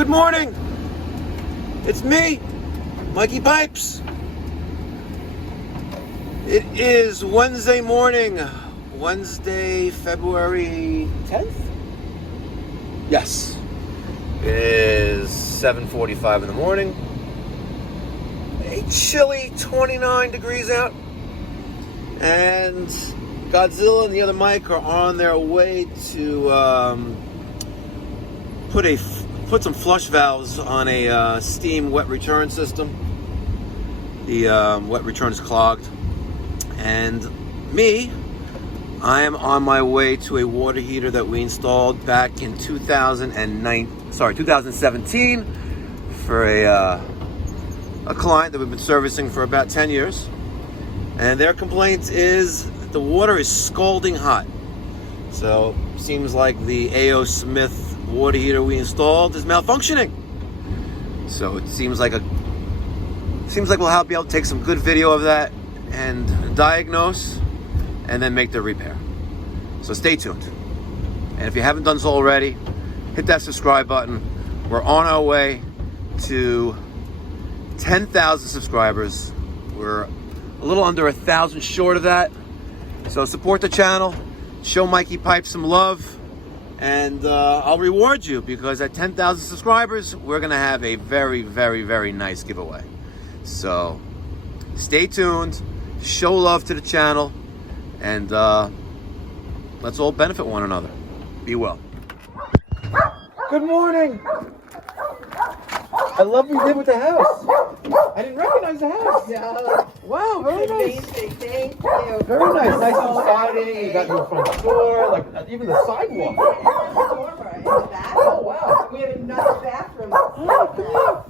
Good morning. It's me, Mikey Pipes. It is Wednesday morning, Wednesday, February 10th? Yes. It is 7:45 in the morning. A chilly 29 degrees out. And Godzilla and the other Mike are on their way to put some flush valves on a steam wet return system. The wet return is clogged. And me, I am on my way to a water heater that we installed back in 2017 for a client that we've been servicing for about 10 years. And their complaint is the water is scalding hot. So seems like the AO Smith water heater we installed is malfunctioning. So it seems like we'll be able to take some good video of that and diagnose and then make the repair. So stay tuned. And if you haven't done so already, hit that subscribe button. We're on our way to 10,000 subscribers. We're a little under 1,000 short of that. So support the channel, show Mikey Pipes some love, and I'll reward you, because at 10,000 subscribers, we're gonna have a very, very, very nice giveaway. So stay tuned, show love to the channel, and let's all benefit one another. Be well. Good morning. I love what you did with the house. I didn't recognize the house. No. Wow, very nice. Amazing. Thank you. Very nice. Nice and siding. You got your front door, like even the sidewalk. Dormer in the back. Oh, wow. We have another bathroom. Oh, come here.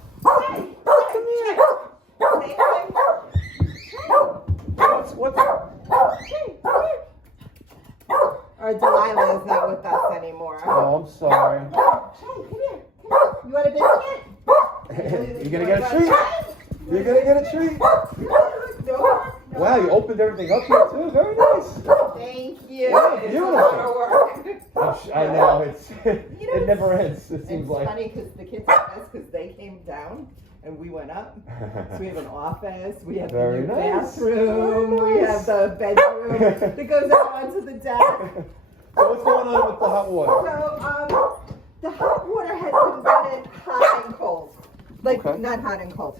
Hey, Come here. say hi. What's Our Delilah is not with us anymore. Oh, I'm sorry. Hey, come here. You want a biscuit? You're gonna get a treat. You're gonna get a treat. No. Wow, you opened everything up here too. Very nice. Thank you. Wow, It's beautiful. a lot of work. I know it never ends. It seems It's like. funny because the kids are us because they came down and we went up. So we have an office, we have Very the nice. bathroom, Very we nice. have the bedroom that goes out onto the deck. So what's going on with the hot water? So the hot water has been running hot and cold. Like, Okay. not hot and cold.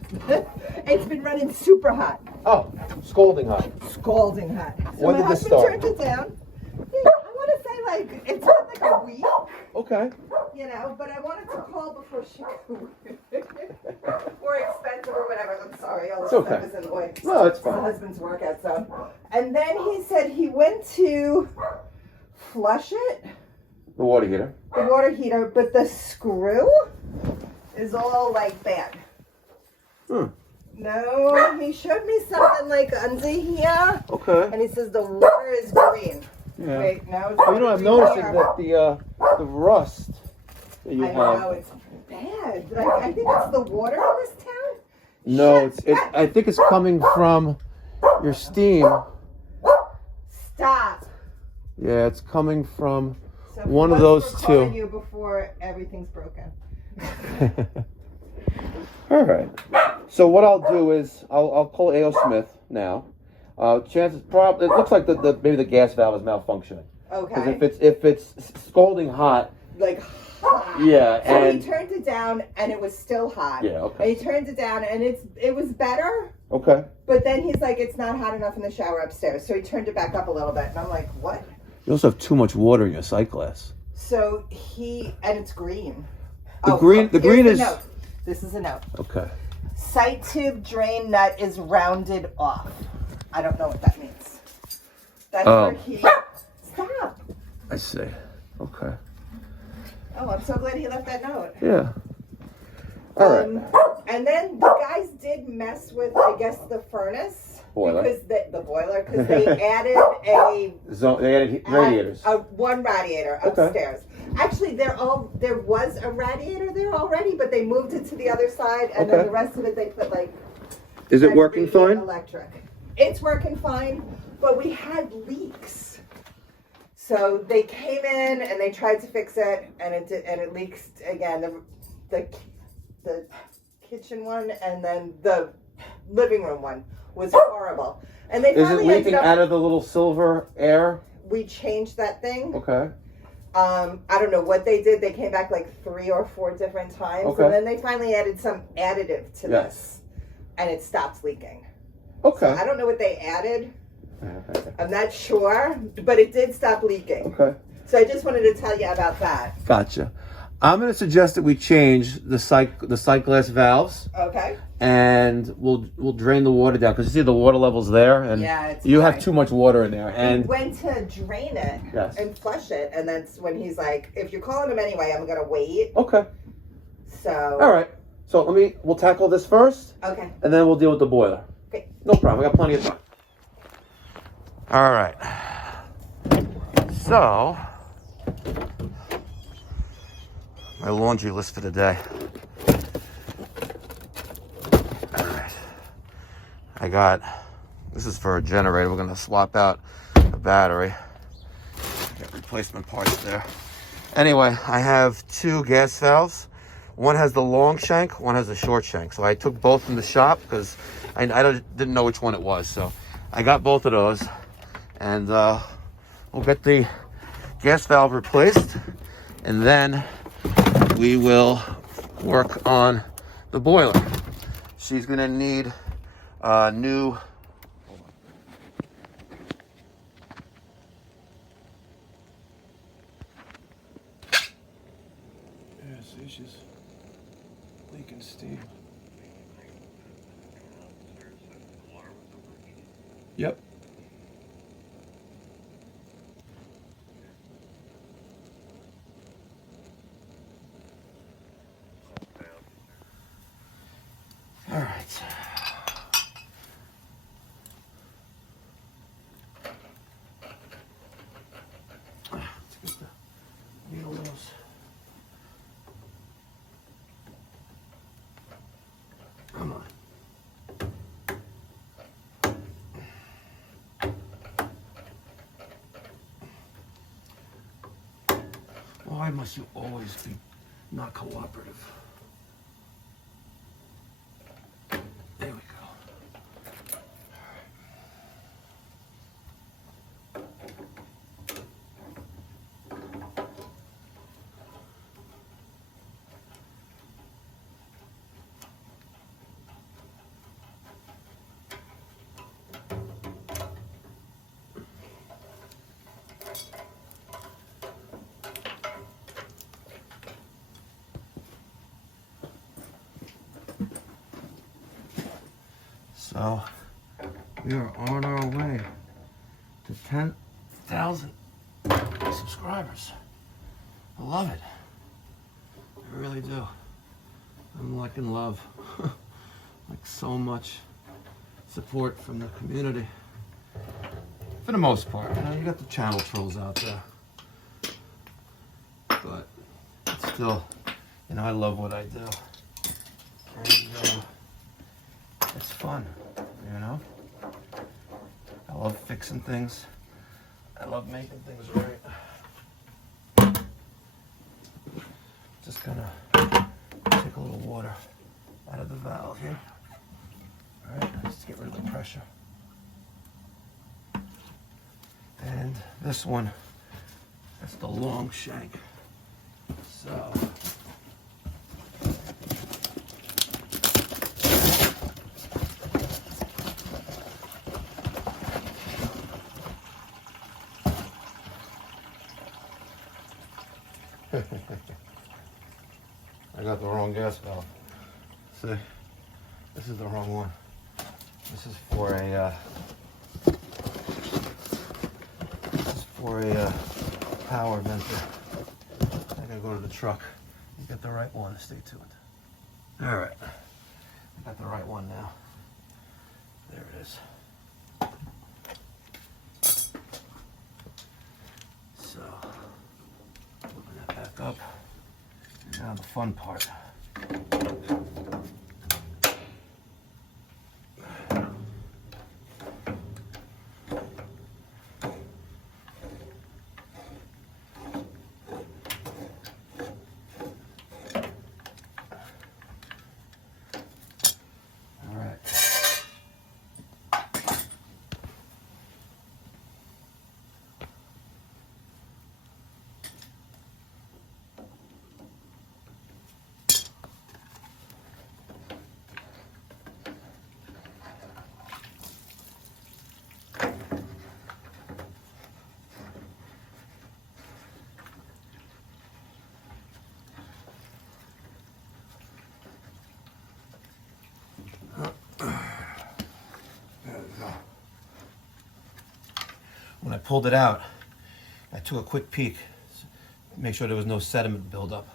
It's been running super hot. Oh, scalding hot. Scalding hot. So When my did this husband start? turned it down. Yeah, I want to say like, it's been like a week. Okay. You know, but I wanted to call before she or expensive or whatever. I'm sorry, all this It's stuff okay. is in the way. No, it's My fine. husband's workout, so. And then he said he went to flush it, The water heater. the water heater, but the screw is all like bad. No, he showed me something like under here, Okay. and he says the water is green. Yeah. Wait, no, it's Oh, you know, I'm green noticing here. that the rust that you I have. know, it's bad. Like, I think it's the water in this town. No, I think it's coming from your steam. Stop. Yeah, it's coming from So one of once those we're calling two. you before everything's broken. All right. So what I'll do is I'll call AO Smith now. Chances probably it looks like maybe the gas valve is malfunctioning. Because Okay. if it's scalding hot, Like hot. yeah, So and he turned it down and it was still hot. Yeah, okay. And he turned it down and it was better. okay. But then he's like, it's not hot enough in the shower upstairs. So he turned it back up a little bit. And I'm like, what? You also have too much water in your sight glass. So and it's green. The green here's is the note. This is a note. okay. Sight tube drain nut is rounded off. I don't know what that means. That's where he... Stop. I see. Okay. Oh, I'm so glad he left that note. Yeah. All right. And then the guys did mess with, I guess, the furnace. Boiler. Because the boiler, because they added They added radiators. one radiator Okay. upstairs. Actually, there was a radiator there already, but they moved it to the other side, and then Okay. the rest of it they put like. Is it working radiant fine? Electric. It's working fine, but we had leaks. So they came in and they tried to fix it, and it leaks again. the kitchen one and then the living room one was horrible. And they Is it finally leaking ended up, out of the little silver air? we changed that thing. Okay. I don't know what they did. They came back like 3 or 4 different times. Okay. And then they finally added some additive to this. And it stopped leaking. Okay. So I don't know what they added. I'm not sure. But it did stop leaking. Okay. So I just wanted to tell you about that. Gotcha. I'm going to suggest that we change the sight glass valves. Okay. And we'll drain the water down, because you see the water levels there, and it's you fine. have too much water in there. And went to drain it and flush it, and that's when he's like, "If you're calling him anyway, I'm gonna wait." Okay. So. All right. So we'll tackle this first. Okay. And then we'll deal with the boiler. Okay. No problem. I got plenty of time. All right. So my laundry list for the day. This is for a generator. We're going to swap out the battery. Get replacement parts there. Anyway, I have 2 gas valves. One has the long shank, one has the short shank. So I took both from the shop because I didn't know which one it was. So I got both of those. And we'll get the gas valve replaced. And then we will work on the boiler. She's going to need new. Yeah, see, she's leaking steam. Yep. All right. Come on. Why must you always be not cooperative? There we go. So we are on our way to 10,000 subscribers. I love it. I really do. I'm like in love. Like so much support from the community. For the most part. You know, you got the channel trolls out there. But it's still, you know, I love what I do. And it's fun, you know? I love fixing things. I love making things right. Just gonna take a little water out of the valve here. All right, just to get rid of the pressure. And this one, that's the long shank. So. I got the wrong gas valve. See, this is the wrong one. This is for a power venter. I gotta go to the truck. You got the right one. Stay tuned. All right, I got the right one now. There it is. So, open that back up. Now the fun part. pulled it out. I took a quick peek, make sure there was no sediment buildup.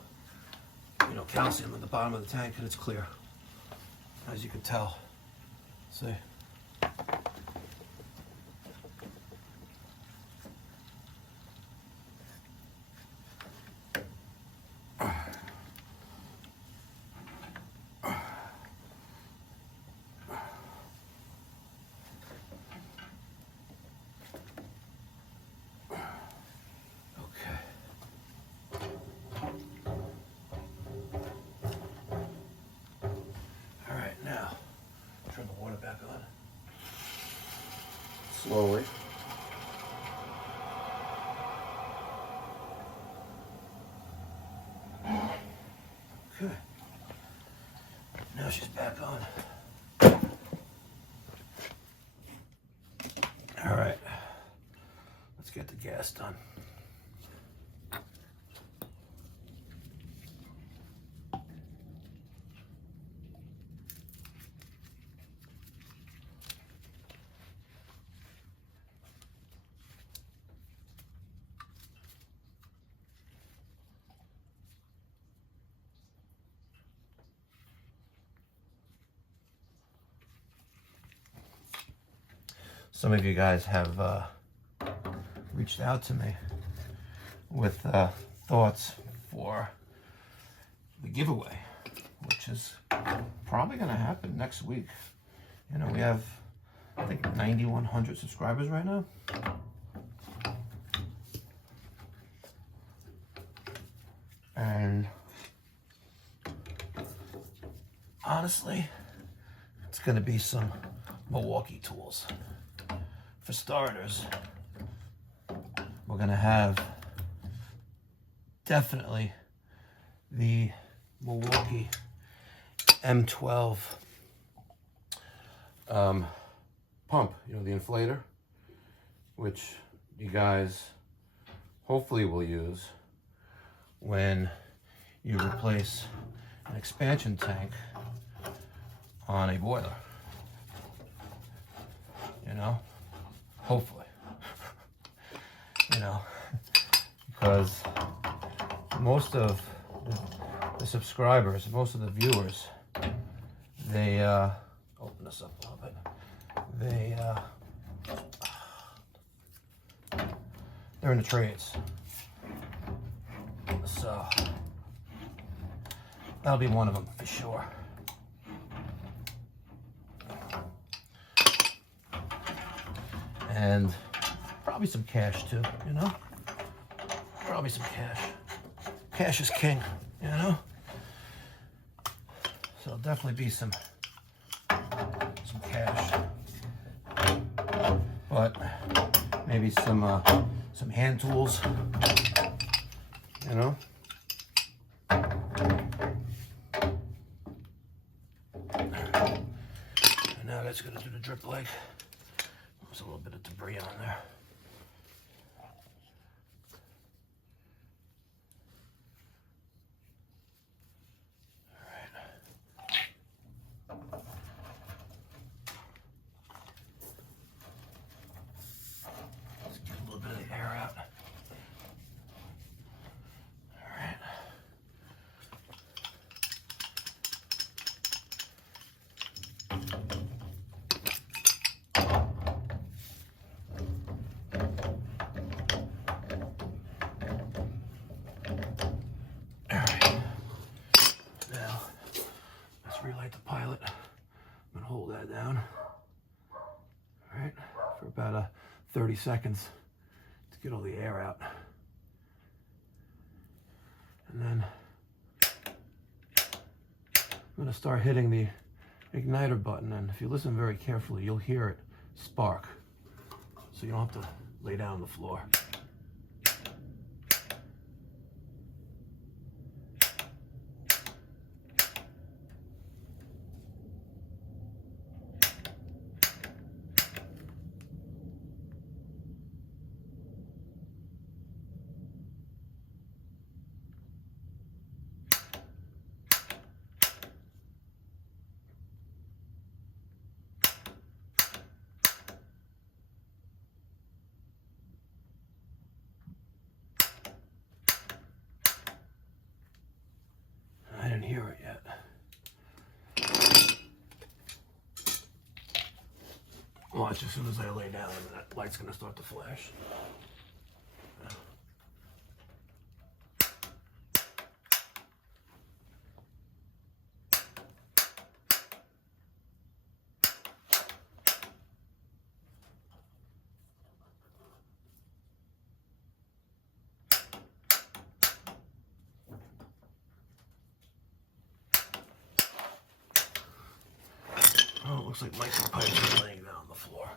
You know, calcium at the bottom of the tank, and it's clear, as you can tell. See? Turn the water back on. Slowly. Okay. Now she's back on. All right. Let's get the gas done. Some of you guys have reached out to me with thoughts for the giveaway, which is probably going to happen next week. You know, we have, I think, 9,100 subscribers right now. And honestly, it's going to be some Milwaukee tools. For starters, we're going to have definitely the Milwaukee M12 pump, you know, the inflator, which you guys hopefully will use when you replace an expansion tank on a boiler, you know? Hopefully, you know, because most of the subscribers, most of the viewers, they, open this up a little bit, they're in the trades, so that'll be one of them for sure. And probably some cash too, you know? Probably some cash. Cash is king, you know? So there'll definitely be some cash. But maybe some hand tools, you know? And now that's gonna do the drip leg. There's a little bit of debris on there. All right. Let's get a little bit of the air out. All right. Relight the pilot. I'm gonna hold that down, all right, for about 30 seconds to get all the air out. And then I'm gonna start hitting the igniter button, and if you listen very carefully, you'll hear it spark. So you don't have to lay down on the floor. hear it yet. Watch, as soon as I lay down, that light's gonna start to flash. Oh, it looks like Mikey's pipe is laying down on the floor.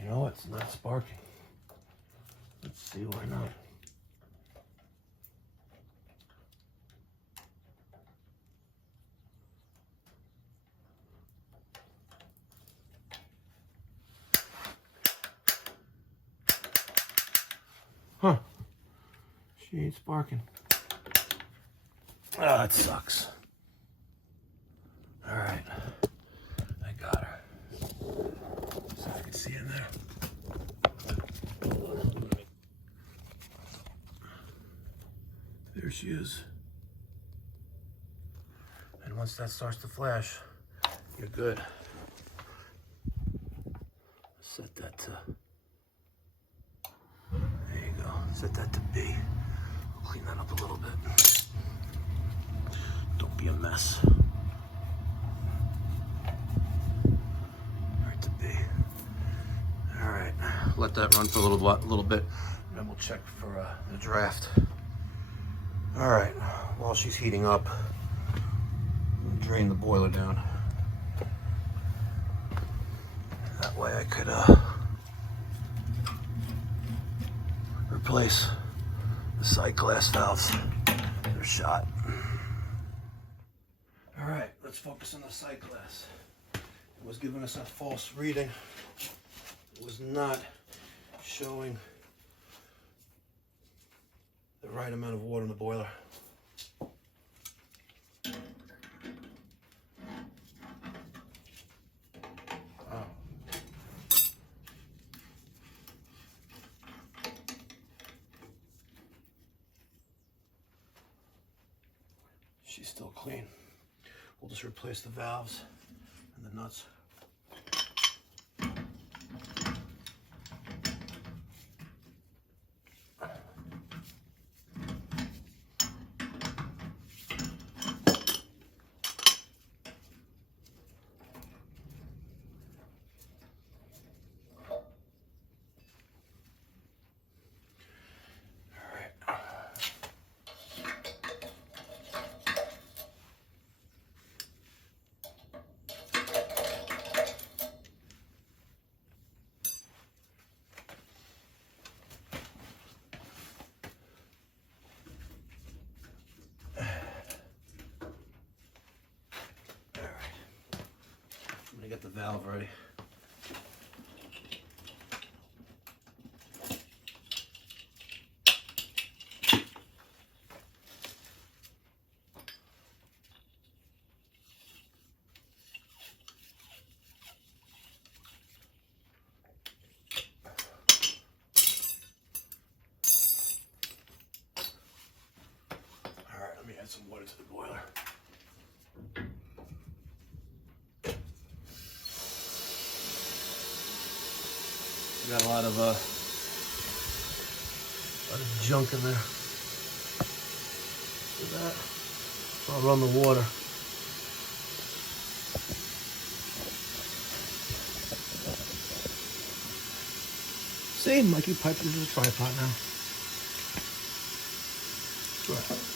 You know what? It's not sparking. Let's see why not. Huh. She ain't sparking. Ah, that sucks. All right. I got her. See if I can see in there. There she is. And once that starts to flash, you're good. Set that to... There you go. Set that to B. I'll clean that up a little bit. Don't be a mess. Right to B. All right. Let that run for a little bit, and then we'll check for the draft. All right. While she's heating up, drain the boiler down. That way I could replace the side glass valves. They're shot. All right, let's focus on the side glass. It was giving us a false reading. It was not showing the right amount of water in the boiler. She's still clean. We'll just replace the valves and the nuts. Get the valve ready. All right, let me add some water to the boiler. Got a lot of junk in there. See that? I'll run the water. See, Mikey Pipe uses a tripod now. That's right.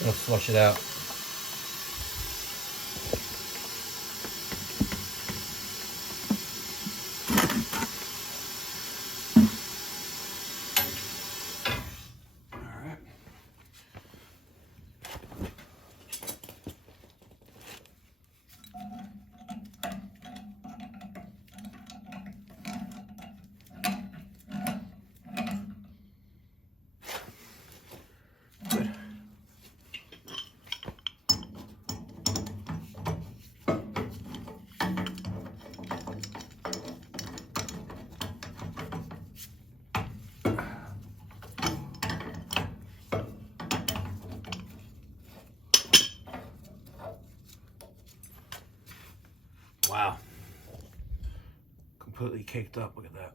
Gonna flush it out. completely caked up. Look at that.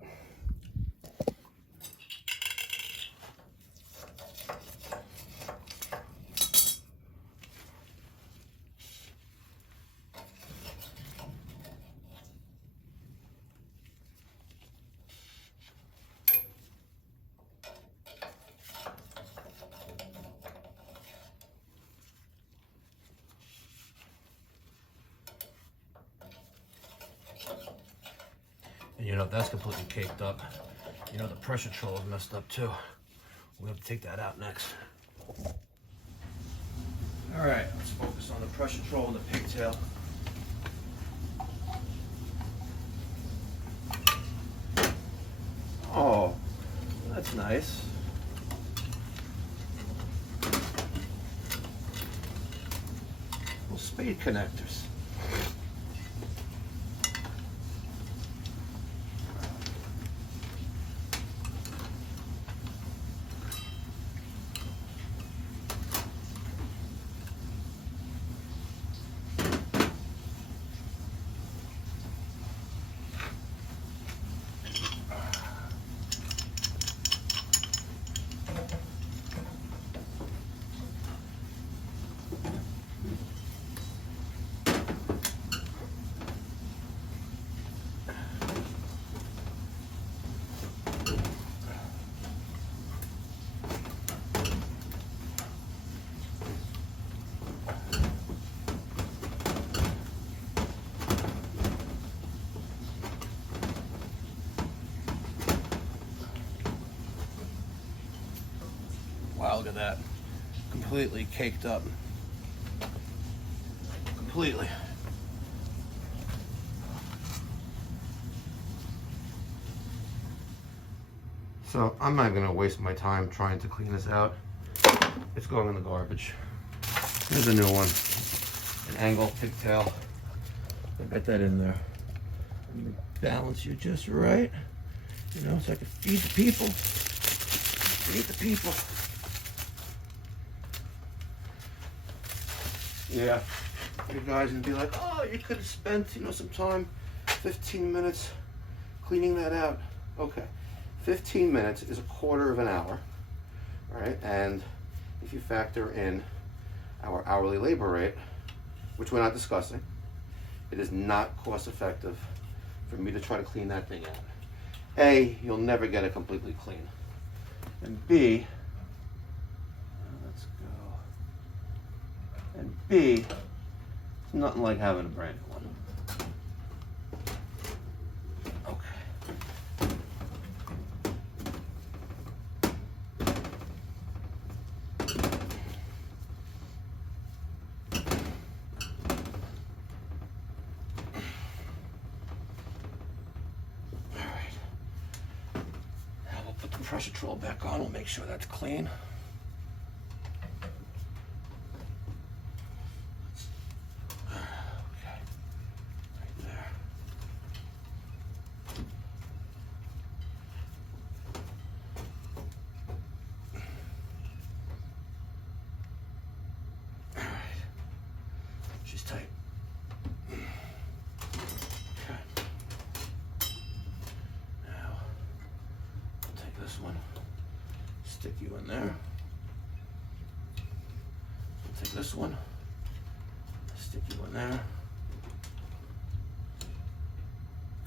And you know, that's completely caked up. You know, the pressure troll is messed up too. We have to take that out next. All right, let's focus on the pressure troll and the pigtail. Oh, that's nice. Little spade connectors. Wow, look at that. Completely caked up. Completely. So I'm not going to waste my time trying to clean this out. It's going in the garbage. Here's a new one. An angle pigtail. I got that in there. Balance you just right. You know, so I can feed the people. Feed the people. Yeah, you guys can be like, oh, you could have spent, you know, some time, 15 minutes cleaning that out. Okay, 15 minutes is a quarter of an hour, all right? And if you factor in our hourly labor rate, which we're not discussing, it is not cost effective for me to try to clean that thing out. A, you'll never get it completely clean. And B, and B, it's nothing like having a brand new one. Okay. All right. Now we'll put the pressure troll back on. We'll make sure that's clean. She's tight. Okay. Now, I'll take this one, stick you in there. I'll take this one, stick you in there.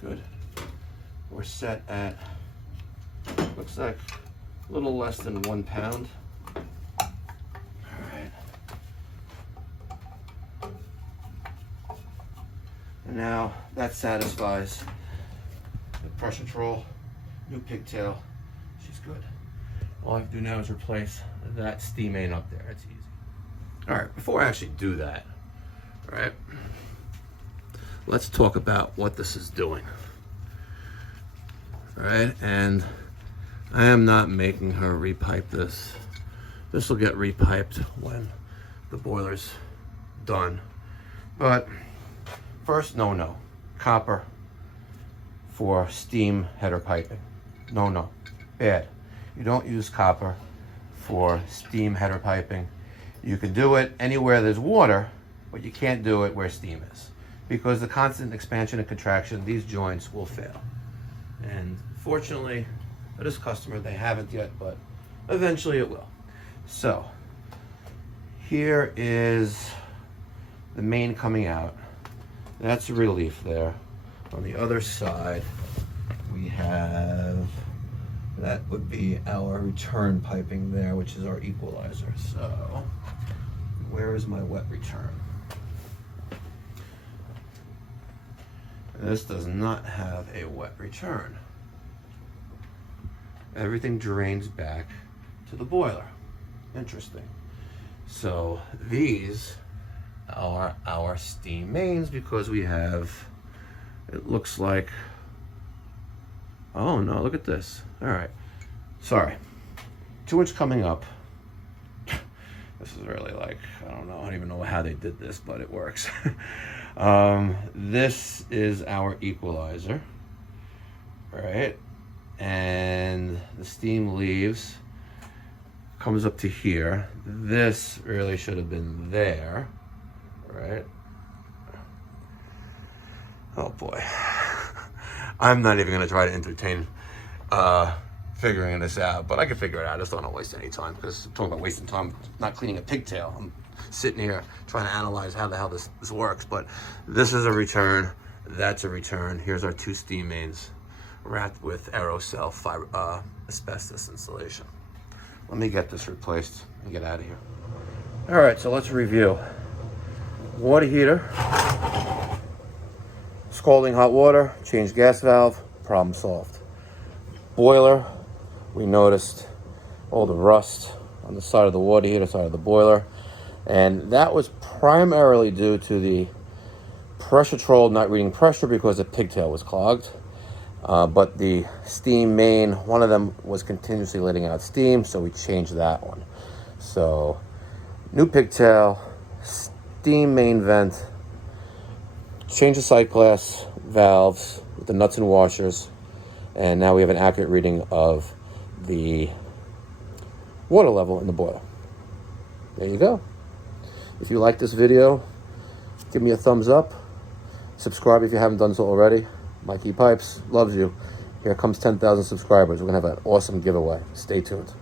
Good. We're set at, looks like a little less than 1 pound. Now that satisfies the pressure troll, new pigtail. She's good. All I have to do now is replace that steam main up there. It's easy. All right, before I actually do that, all right, let's talk about what this is doing. All right, and I am not making her repipe this. This will get repiped when the boiler's done. But first, no. Copper for steam header piping. No. Bad. You don't use copper for steam header piping. You can do it anywhere there's water, but you can't do it where steam is. Because the constant expansion and contraction, these joints will fail. And fortunately for this customer, they haven't yet, but eventually it will. So here is the main coming out. That's a relief there. On the other side, we have, that would be our return piping there, which is our equalizer. So where is my wet return? This does not have a wet return. Everything drains back to the boiler. Interesting. So these are our steam mains, because we have, it looks like, oh no, look at this. All right, sorry, 2-inch coming up. This is really like, I don't know, I don't even know how they did this, but it works. This is our equalizer, right? And the steam leaves, comes up to here. This really should have been there, right? Oh boy. I'm not even gonna try to entertain figuring this out, but I can figure it out. I just don't want to waste any time, because I'm talking about wasting time not cleaning a pigtail. I'm sitting here trying to analyze how the hell this works. But this is a return, that's a return. Here's our 2 steam mains wrapped with aerosol fiber, asbestos insulation. Let me get this replaced and get out of here. All right, so let's review. Water heater, scalding hot water, change gas valve, problem solved. Boiler, we noticed all the rust on the side of the water heater, side of the boiler, and that was primarily due to the pressuretrol not reading pressure because the pigtail was clogged. But the steam main, one of them was continuously letting out steam, so we changed that one. So new pigtail, steam main vent, change the sight glass valves with the nuts and washers, and now we have an accurate reading of the water level in the boiler. There you go. If you like this video, give me a thumbs up. Subscribe if you haven't done so already. Mikey Pipes loves you. Here comes 10,000 subscribers. We're going to have an awesome giveaway. Stay tuned.